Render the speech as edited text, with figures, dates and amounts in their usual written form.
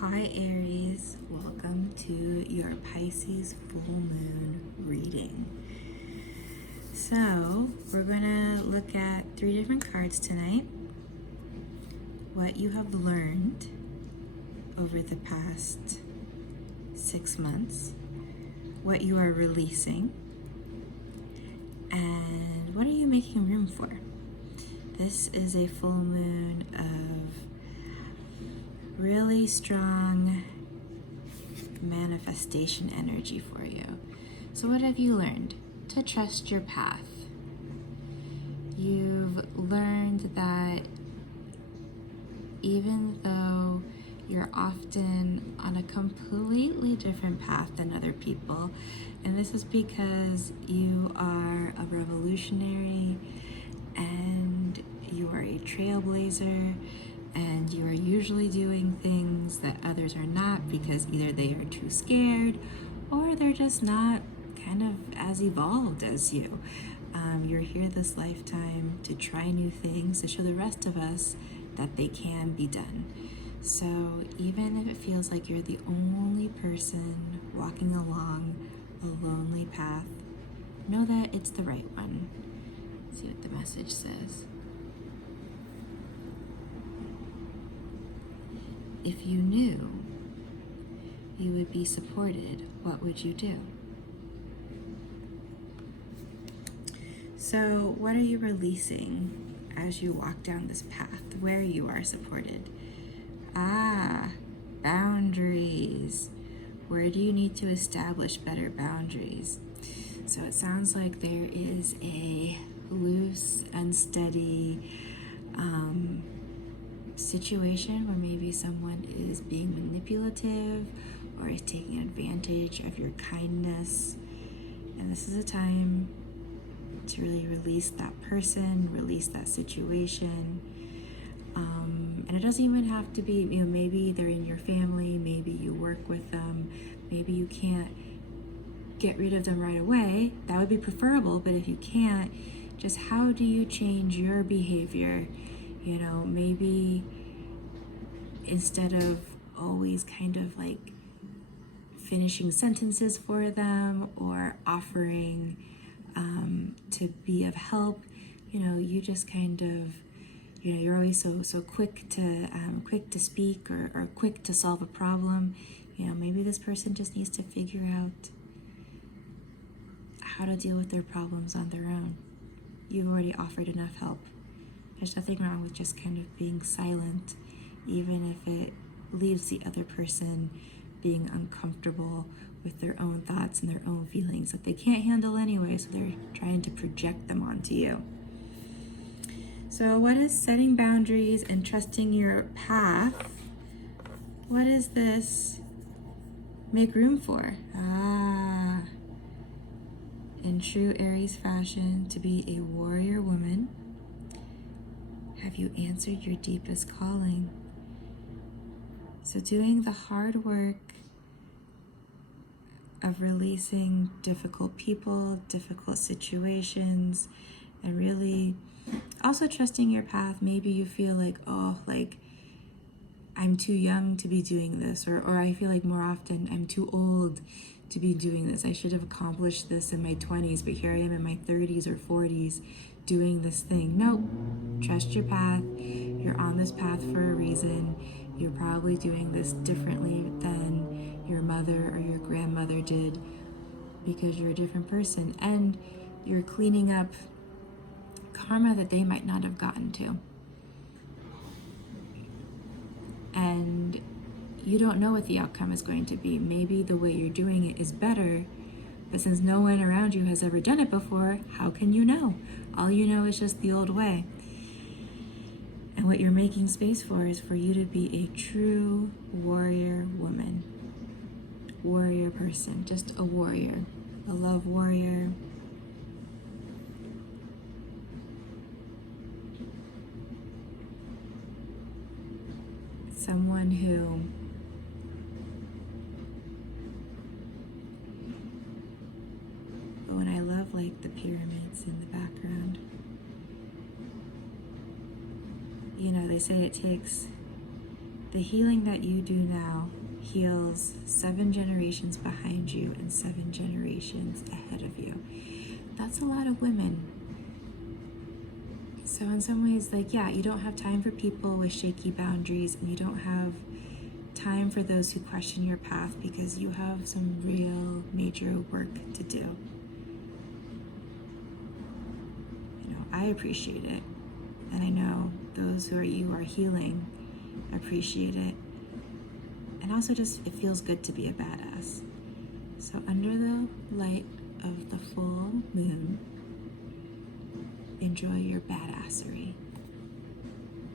Hi Aries, welcome to your Pisces Full Moon reading. So, we're going to look at 3 different cards tonight. What you have learned over the past 6 months, what you are releasing, and what are you making room for? This is a full moon of really strong manifestation energy for you. So what have you learned? To trust your path. You've learned that even though you're often on a completely different path than other people, and this is because you are a revolutionary and you are a trailblazer, and you are usually doing things that others are not because either they are too scared or they're just not kind of as evolved as you. You're here this lifetime to try new things, to show the rest of us that they can be done. So even if it feels like you're the only person walking along a lonely path, know that it's the right one. Let's see what the message says. If you knew you would be supported, what would you do? So, what are you releasing as you walk down this path where you are supported? Boundaries. Where do you need to establish better boundaries? So it sounds like there is a loose, unsteady situation where maybe someone is being manipulative or is taking advantage of your kindness. And this is a time to really release that person, release that situation. And it doesn't even have to be, maybe they're in your family, maybe you work with them, maybe you can't get rid of them right away. That would be preferable, but if you can't, just how do you change your behavior? Maybe instead of always kind of like finishing sentences for them or offering to be of help, you just kind of, you're always so quick to speak or quick to solve a problem. Maybe this person just needs to figure out how to deal with their problems on their own. You've already offered enough help. There's nothing wrong with just kind of being silent, even if it leaves the other person being uncomfortable with their own thoughts and their own feelings that they can't handle anyway, so they're trying to project them onto you. So what is setting boundaries and trusting your path? What does this make room for? In true Aries fashion, to be a warrior woman, have you answered your deepest calling? So doing the hard work of releasing difficult people, difficult situations, and really also trusting your path. Maybe you feel like, I'm too young to be doing this, or I feel like more often I'm too old to be doing this. I should have accomplished this in my 20s, but here I am in my 30s or 40s doing this thing. No, trust your path. You're on this path for a reason. You're probably doing this differently than your mother or your grandmother did because you're a different person, and you're cleaning up karma that they might not have gotten to. And you don't know what the outcome is going to be. Maybe the way you're doing it is better, but since no one around you has ever done it before, how can you know? All you know is just the old way. And what you're making space for is for you to be a true warrior woman, warrior person, just a warrior, a love warrior. Someone who and I love like the pyramids in the background. They say it takes The healing that you do now heals 7 generations behind you and 7 generations ahead of you. That's a lot of women. So in some ways, like, yeah, you don't have time for people with shaky boundaries, and you don't have time for those who question your path, because you have some real major work to do. I appreciate it, and I know those who are healing appreciate it. And also, just, it feels good to be a badass. So under the light of the full moon, enjoy your badassery.